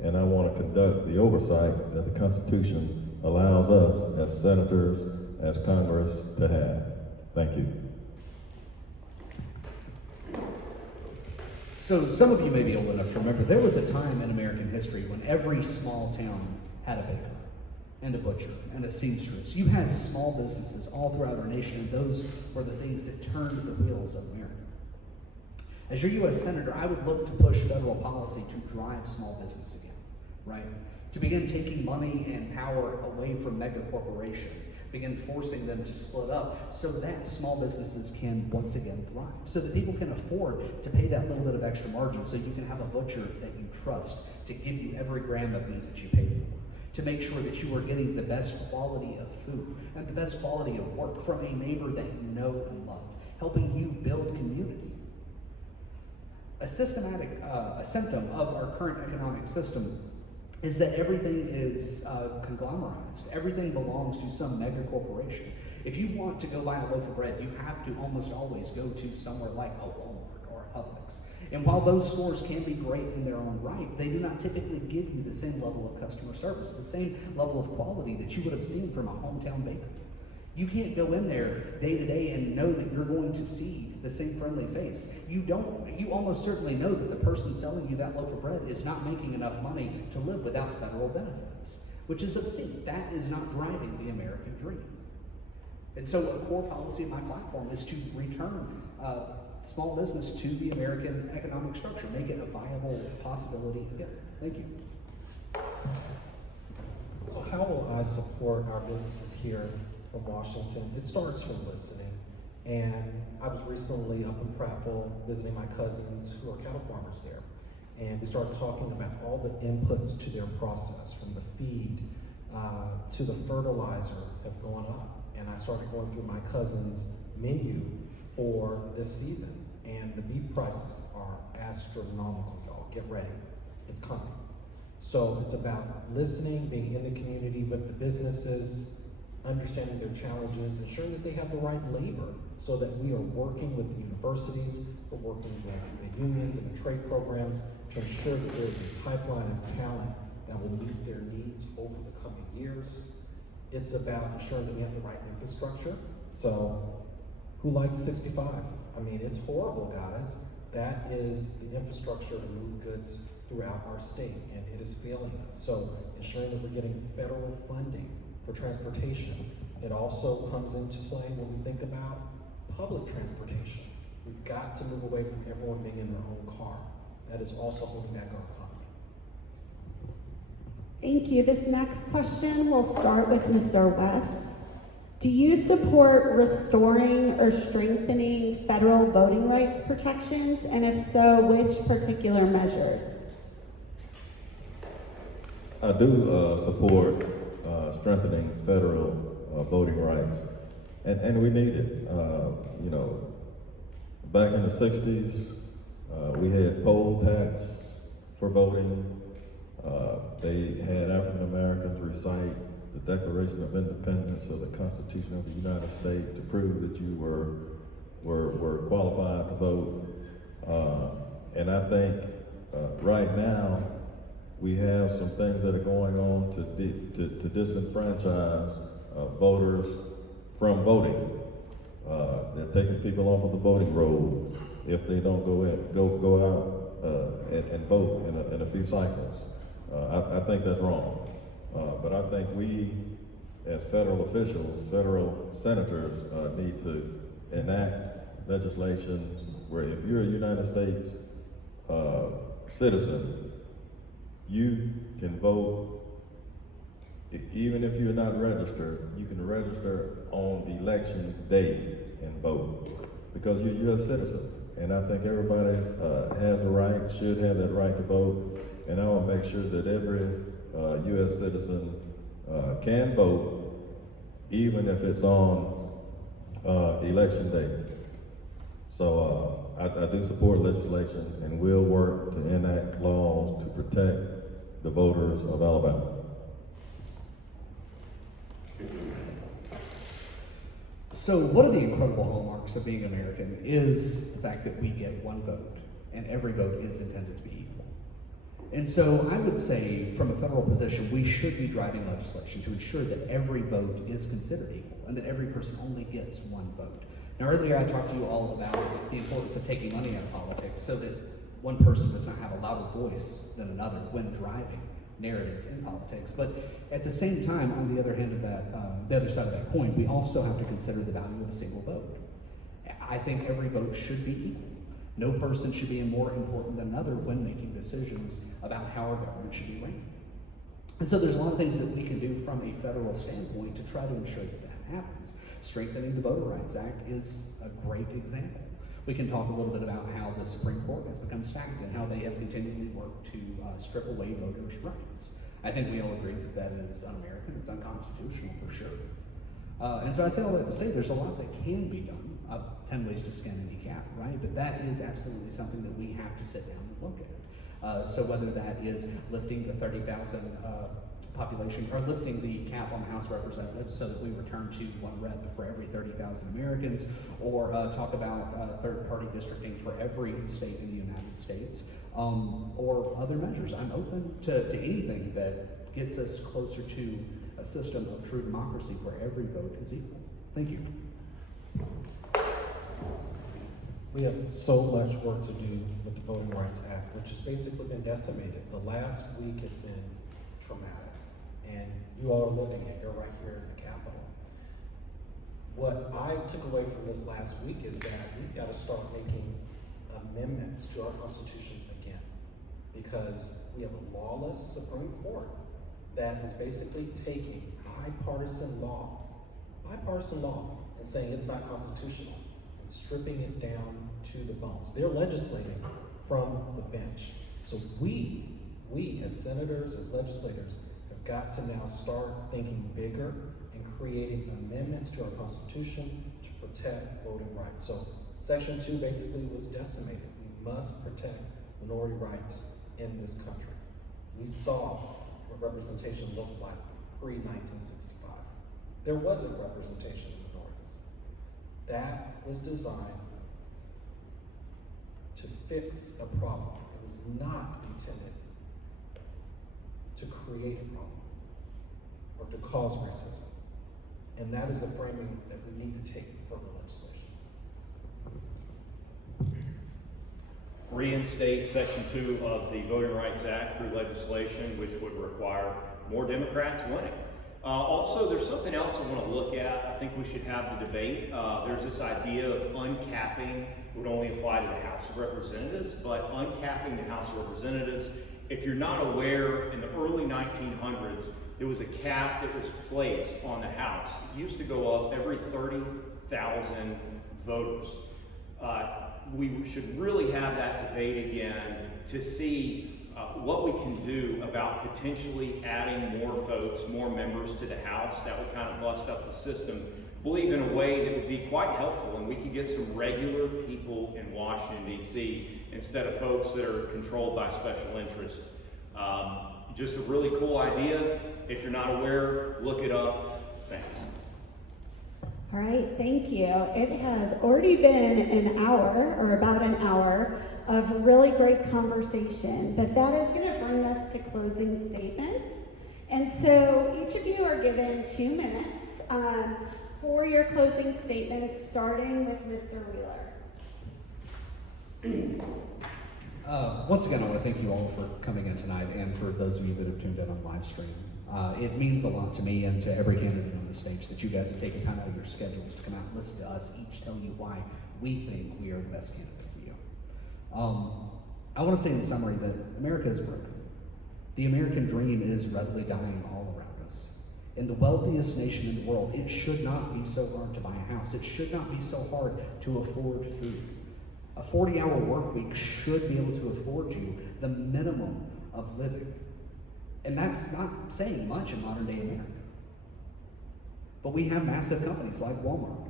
and I want to conduct the oversight that the Constitution allows us as senators, as Congress to have. Thank you. So some of you may be old enough to remember there was a time in American history when every small town had a baker and a butcher and a seamstress. You had small businesses all throughout our nation, and those were the things that turned the wheels of America. As your U.S. Senator, I would look to push federal policy to drive small business again, right? To begin taking money and power away from mega corporations, begin forcing them to split up so that small businesses can once again thrive, so that people can afford to pay that little bit of extra margin, so you can have a butcher that you trust to give you every gram of meat that you pay for, to make sure that you are getting the best quality of food and the best quality of work from a neighbor that you know and love, helping you build community. A symptom of our current economic system is that everything is conglomerized. Everything belongs to some mega corporation. If you want to go buy a loaf of bread, you have to almost always go to somewhere like a Walmart or a Publix. And while those stores can be great in their own right, they do not typically give you the same level of customer service, the same level of quality that you would have seen from a hometown baker. You can't go in there day to day and know that you're going to see the same friendly face. You almost certainly know that the person selling you that loaf of bread is not making enough money to live without federal benefits, which is obscene. That is not driving the American dream. And so a core policy of my platform is to return small business to the American economic structure, make it a viable possibility again. Thank you. So how will I support our businesses here from Washington? It starts from listening. And I was recently up in Prattville visiting my cousins who are cattle farmers there. And we started talking about all the inputs to their process, from the feed to the fertilizer have gone up. And I started going through my cousin's menu for this season. And the beef prices are astronomical, y'all. Get ready. It's coming. So it's about listening, being in the community with the businesses, understanding their challenges, ensuring that they have the right labor, so that we are working with the universities, we're working with the unions and the trade programs to ensure that there is a pipeline of talent that will meet their needs over the coming years. It's about ensuring that we have the right infrastructure. So who likes 65? I mean, it's horrible, guys. That is the infrastructure to move goods throughout our state, and it is failing us. So ensuring that we're getting federal funding for transportation. It also comes into play when we think about public transportation. We've got to move away from everyone being in their own car. That is also holding back our economy. Thank you. This next question will start with Mr. West. Do you support restoring or strengthening federal voting rights protections? And if so, which particular measures? I do support strengthening federal voting rights, and we need it. You know, back in the 60s, we had poll tax for voting. They had African Americans recite the Declaration of Independence of the Constitution of the United States to prove that you were qualified to vote. And I think right now we have some things that are going on to disenfranchise voters from voting. They're taking people off of the voting rolls if they don't go out and vote in a few cycles. I think that's wrong. But I think we, as federal officials, federal senators, need to enact legislation where if you're a United States citizen, you can vote. Even if you're not registered, you can register on election day and vote because you're a citizen. And I think everybody has the right, should have that right to vote. And I will make sure that every U.S. citizen can vote, even if it's on election day. So I do support legislation and will work to enact laws to protect the voters of So one of the incredible hallmarks of being American is the fact that we get one vote, and every vote is intended to be equal. And so I would say, from a federal position, we should be driving legislation to ensure that every vote is considered equal, and that every person only gets one vote. Now earlier I talked to you all about the importance of taking money out of politics so that one person does not have a louder voice than another when driving narratives in politics. But at the same time, on the other hand of that, the other side of that coin, we also have to consider the value of a single vote. I think every vote should be equal. No person should be more important than another when making decisions about how our government should be ran. And so there's a lot of things that we can do from a federal standpoint to try to ensure that that happens. Strengthening the Voter Rights Act is a great example. We can talk a little bit about how the Supreme Court has become stacked and how they have continually worked to strip away voters' rights. I think we all agree that that is un-American, it's unconstitutional for sure. And so I say all that to say there's a lot that can be done. 10 ways to skin any cat, right? But that is absolutely something that we have to sit down and look at. So whether that is lifting the 30,000 population, or lifting the cap on the House of Representatives so that we return to one rep for every 30,000 Americans, or talk about third-party districting for every state in the United States, or other measures. I'm open to anything that gets us closer to a system of true democracy where every vote is equal. Thank you. We have so much work to do with the Voting Rights Act, which has basically been decimated. The last week has been traumatic, and you all are living it. You're right here in the Capitol. What I took away from this last week is that we've got to start making amendments to our Constitution again, because we have a lawless Supreme Court that is basically taking bipartisan law, and saying it's not constitutional, and stripping it down to the bones. They're legislating from the bench. So we as senators, as legislators, have got to now start thinking bigger and creating amendments to our Constitution to protect voting rights. So Section 2 basically was decimated. We must protect minority rights in this country. We saw what representation looked like pre-1965. There wasn't representation of minorities. That was designed to fix a problem. It was not intended to create a problem or to cause racism. And that is the framing that we need to take for the legislation. Reinstate Section 2 of the Voting Rights Act through legislation, which would require more Democrats winning. Also, there's something else I want to look at. I think we should have the debate. There's this idea of uncapping would only apply to the House of Representatives, but uncapping the House of Representatives, if you're not aware, in the early 1900s, there was a cap that was placed on the House. It used to go up every 30,000 voters. We should really have that debate again to see what we can do about potentially adding more folks, more members to the House. That would kind of bust up the system, I believe, in a way that would be quite helpful, and we could get some regular people in Washington, D.C., instead of folks that are controlled by special interests. Just a really cool idea. If you're not aware, look it up. Thanks. All right, thank you. It has already been an hour, or about an hour, of really great conversation, but that is going to bring us to closing statements. And so each of you are given 2 minutes for your closing statements, starting with Mr. Wheeler. Once again, I want to thank you all for coming in tonight, and for those of you that have tuned in on live stream. It means a lot to me and to every candidate on the stage that you guys have taken time out of your schedules to come out and listen to us each tell you why we think we are the best candidate for you. I want to say in summary that America is broken. The American dream is readily dying all around us. In the wealthiest nation in the world, it should not be so hard to buy a house. It should not be so hard to afford food. A 40-hour work week should be able to afford you the minimum of living. And that's not saying much in modern day America. But we have massive companies like Walmart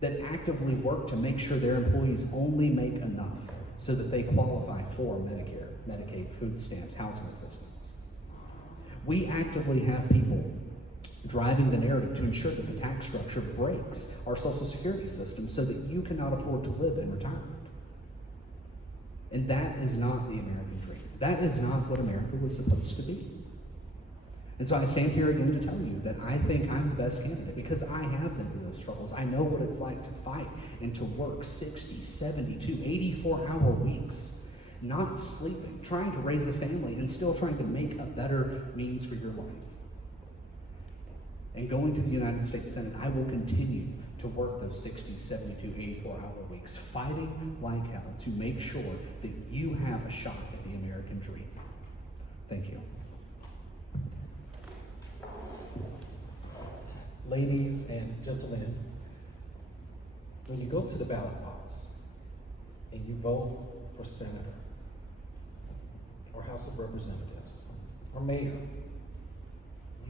that actively work to make sure their employees only make enough so that they qualify for Medicare, Medicaid, food stamps, housing assistance. We actively have people driving the narrative to ensure that the tax structure breaks our Social Security system so that you cannot afford to live in retirement. And that is not the American dream. That is not what America was supposed to be. And so I stand here again to tell you that I think I'm the best candidate because I have been through those struggles. I know what it's like to fight and to work 60, 72, 84-hour weeks, not sleeping, trying to raise a family and still trying to make a better means for your life. And going to the United States Senate, I will continue to work those 60, 72, 84-hour weeks, fighting like hell to make sure that you have a shot at the American dream. Thank you. Ladies and gentlemen, when you go to the ballot box and you vote for senator or House of Representatives or mayor,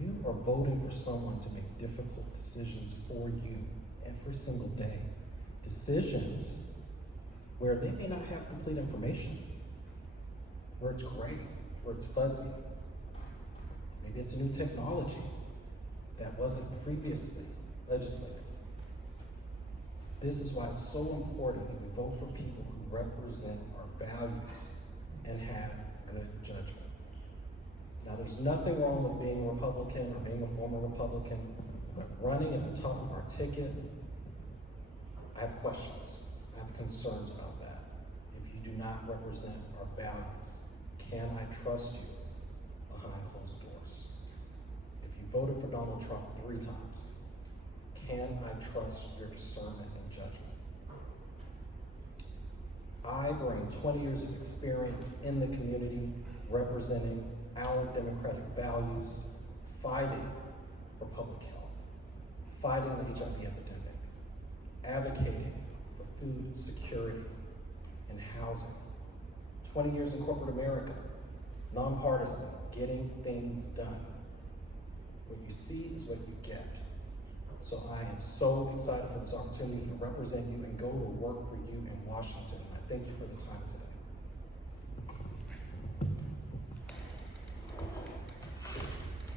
you are voting for someone to make difficult decisions for you every single day. Decisions where they may not have complete information, where it's gray, where it's fuzzy. Maybe it's a new technology that wasn't previously legislated. This is why it's so important that we vote for people who represent our values and have good judgment. Now, there's nothing wrong with being a Republican or being a former Republican, but running at the top of our ticket, I have questions. I have concerns about that. If you do not represent our values, can I trust you behind closed doors? If you voted for Donald Trump 3 times, can I trust your discernment and judgment? I bring 20 years of experience in the community, representing our democratic values, fighting for public health, fighting the HIV epidemic, advocating for food security and housing. 20 years in corporate America, nonpartisan, getting things done. What you see is what you get. So I am so excited for this opportunity to represent you and go to work for you in Washington. I thank you for the time today.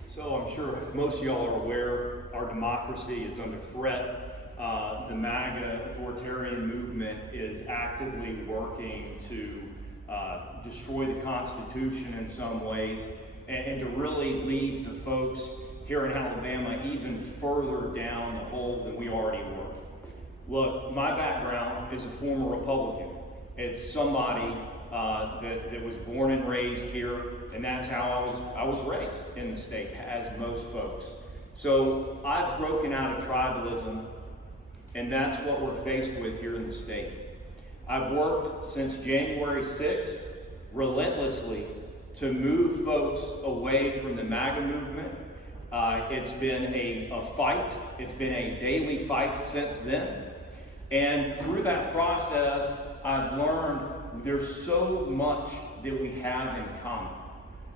So I'm sure most of y'all are aware our democracy is under threat. The MAGA authoritarian movement is actively working to destroy the Constitution in some ways and to really leave the folks here in Alabama even further down the hole than we already were. Look, my background is a former Republican. It's somebody that was born and raised here, and that's how I was raised in the state, as most folks. So I've broken out of tribalism, and that's what we're faced with here in the state. I've worked since January 6th relentlessly to move folks away from the MAGA movement. It's been a fight. It's been a daily fight since then. And through that process, I've learned there's so much that we have in common.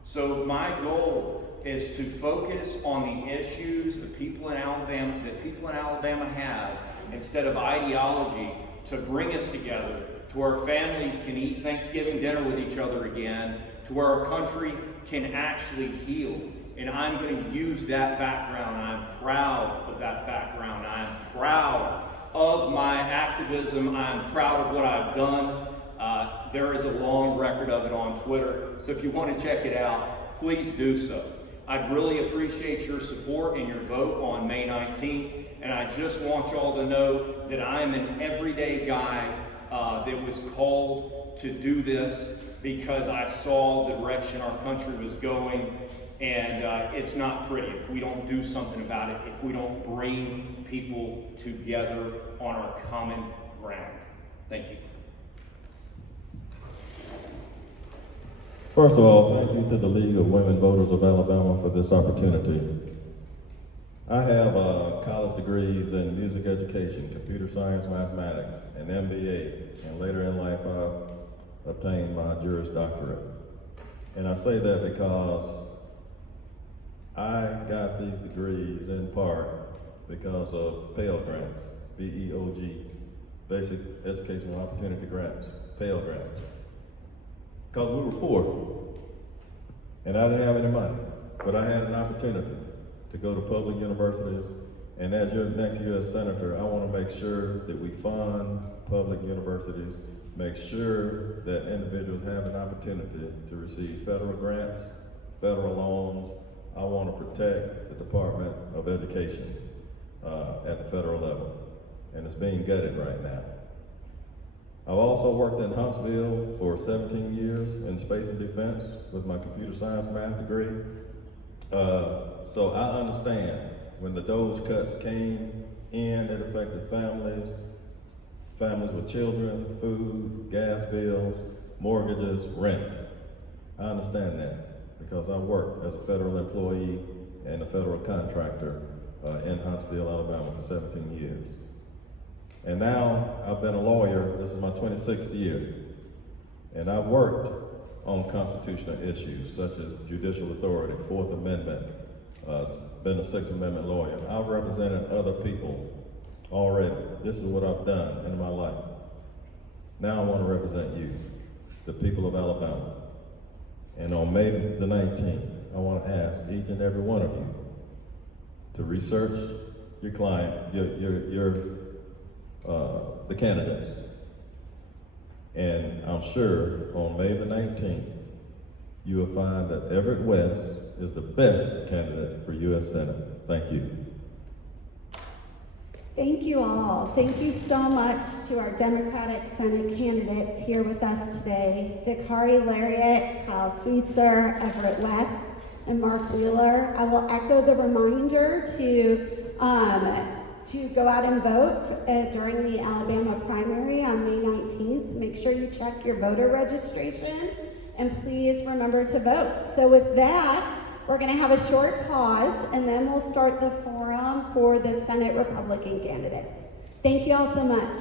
So my goal is to focus on the issues that people in Alabama have instead of ideology, to bring us together, to where families can eat Thanksgiving dinner with each other again, to where our country can actually heal. And I'm going to use that background. I'm proud of that background. I'm proud of my activism. I'm proud of what I've done. There is a long record of it on Twitter. So if you want to check it out, please do so. I'd really appreciate your support and your vote on May 19th. And I just want y'all to know that I'm an everyday guy that was called to do this because I saw the direction our country was going. And it's not pretty if we don't do something about it, if we don't bring people together on our common ground. Thank you. First of all, thank you to the League of Women Voters of Alabama for this opportunity. I have college degrees in music education, computer science, mathematics, an MBA, and later in life I obtained my Juris Doctorate. And I say that because I got these degrees in part because of Pell Grants, BEOG, Basic Educational Opportunity Grants, Pell Grants. Because we were poor, and I didn't have any money, but I had an opportunity to go to public universities. And as your next U.S. Senator, I want to make sure that we fund public universities, make sure that individuals have an opportunity to receive federal grants, federal loans. I want to protect the Department of Education at the federal level, and it's being gutted right now. I've also worked in Huntsville for 17 years in space and defense with my computer science math degree. So I understand when the DOGE cuts came in, it affected families with children, food, gas bills, mortgages, rent. I understand that because I worked as a federal employee and a federal contractor in Huntsville, Alabama for 17 years. And now I've been a lawyer, this is my 26th year, and I've worked on constitutional issues such as judicial authority, Fourth Amendment, been a Sixth Amendment lawyer. I've represented other people already. This is what I've done in my life. Now I want to represent you, the people of Alabama. And on May the 19th, I want to ask each and every one of you to research your client, the candidates. And I'm sure on May the 19th, you will find that Everett West is the best candidate for U.S. Senate. Thank you. Thank you all. Thank you so much to our Democratic Senate candidates here with us today. Dakarai Larriett, Kyle Sweetser, Everett West, and Mark Wheeler. I will echo the reminder to go out and vote during the Alabama primary on May 19th. Make sure you check your voter registration and please remember to vote. So with that, we're going to have a short pause and then we'll start the forum for the Senate Republican candidates. Thank you all so much.